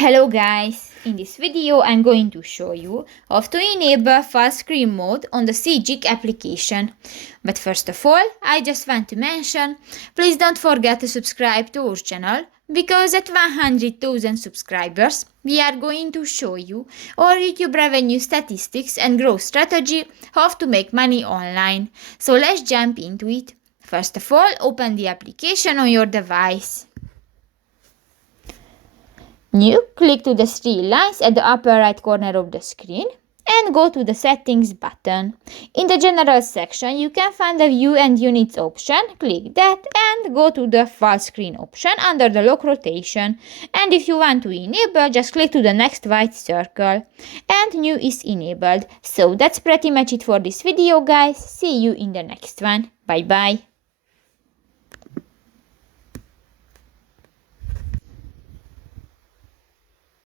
Hello guys! In this video I'm going to show you how to enable full screen mode on the Sygic application. But first of all, I just want to mention, please don't forget to subscribe to our channel, because at 100,000 subscribers we are going to show you our YouTube revenue statistics and growth strategy, how to make money online. So let's jump into it. First of all, open the application on your device. New, click to the three lines at the upper right corner of the screen and go to the settings button. In the general section you can find the view and units option, click that and go to the full screen option under the lock rotation, and if you want to enable just click to the next white circle and new is enabled. So that's pretty much it for this video guys, see you in the next one, bye bye.